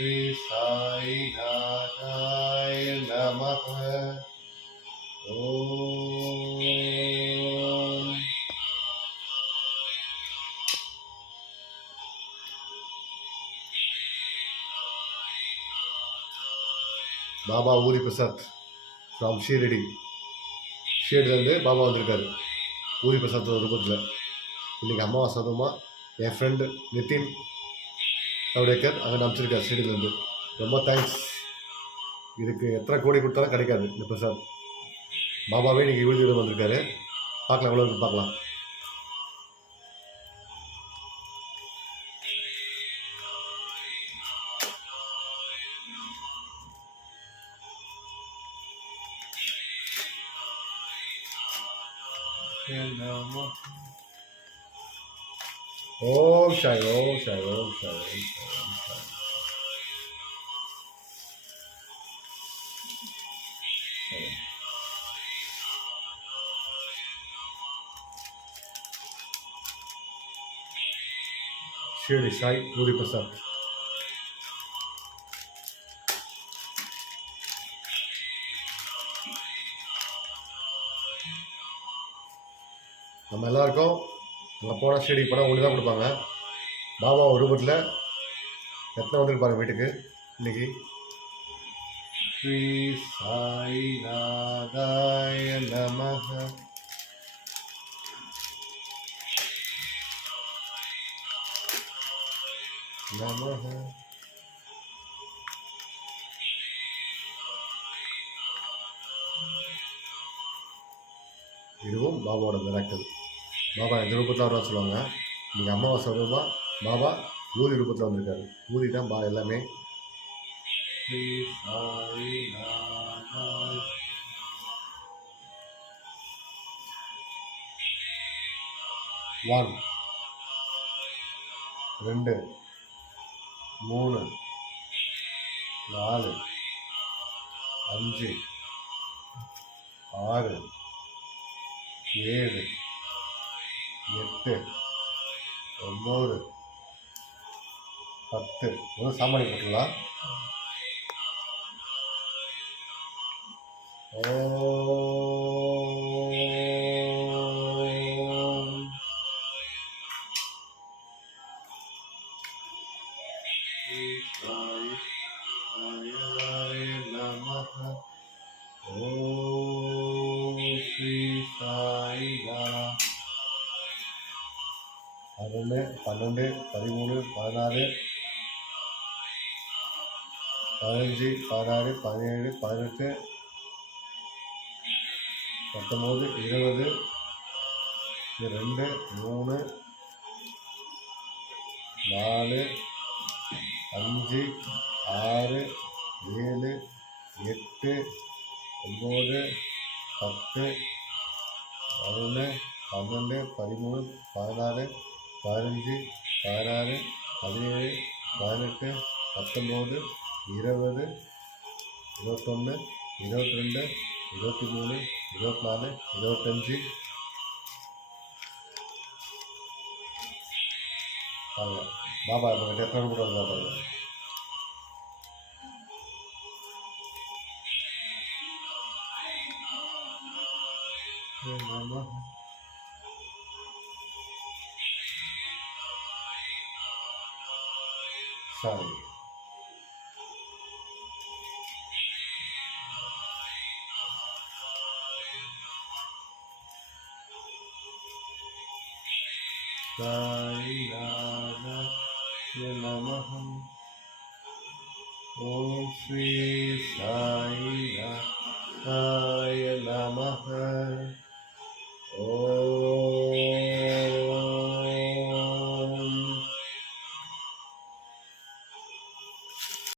श्री साई नाथाय नमः। ओम பாபா ஊரி பிரசாத் ஃப்ரம் ஷீரடி. ஷீரடிலேருந்து பாபா வந்திருக்காரு ஊரி பிரசாத் ரூபத்தில். இன்றைக்கி அமாவாசை அதுவுமா என் ஃப்ரெண்டு நிதின் சவுடேக்கர் அங்கே அனுப்பிச்சிருக்காரு ஷீரடிலேருந்து. ரொம்ப தேங்க்ஸ். இதுக்கு எத்தனை கோடி கொடுத்தாலும் கிடைக்காது இந்த பிரசாத். பாபாவே இன்றைக்கி ஊழியர் வந்திருக்காரு. பார்க்கலாம், எவ்வளோ இருக்கு பார்க்கலாம். ஓம் சாய், ஓம் சாய், ஓம் சாய், ஓம் சாய், ஓம் சாய். ஷீரடி சாய் பூரி பிரசாத். நம்ம எல்லாருக்கும் அங்கே போனால் ஷீரடி போனால் ஒன்று தான் கொடுப்பாங்க. பாபா ஒரு ரூபத்தில் எத்தனை வந்துருப்பாங்க வீட்டுக்கு இன்னைக்கு. ஸ்ரீ சாய் நாதாய நமஹ. நமஹ. இதுவும் பாபாவோட மிராக்கிள். பாபா எந்த ரூபத்தில் வருவா சொல்லுவாங்க. நீங்கள் அமாவாசை ரூபா பாபா ஊதி ரூபத்தில் வந்திருக்காரு. ஊதி தான் எல்லாமே. ஒன், 2, 3, 4, 5, 6, 7, 8, 9, 10. ஒரு சாமானி போட்டுடலாம். ஒன்று, 12, 13, 14, 15, 16, 17, 18, 19, 20, 2, 3, 4, 5, 6, 7, 8, 9, 10, 11, 12, 13, 14, 15, 16, 17, 18, 19, 20, 21, 22, 23, 24, 25. பாபா இப்போ எத்தனை கூட வந்தா பாருங்க. சாரி. சாய் நாதாய நமஹ. ஓம் ஸ்ரீ சாய் நாதாய நமஹ. ஓம்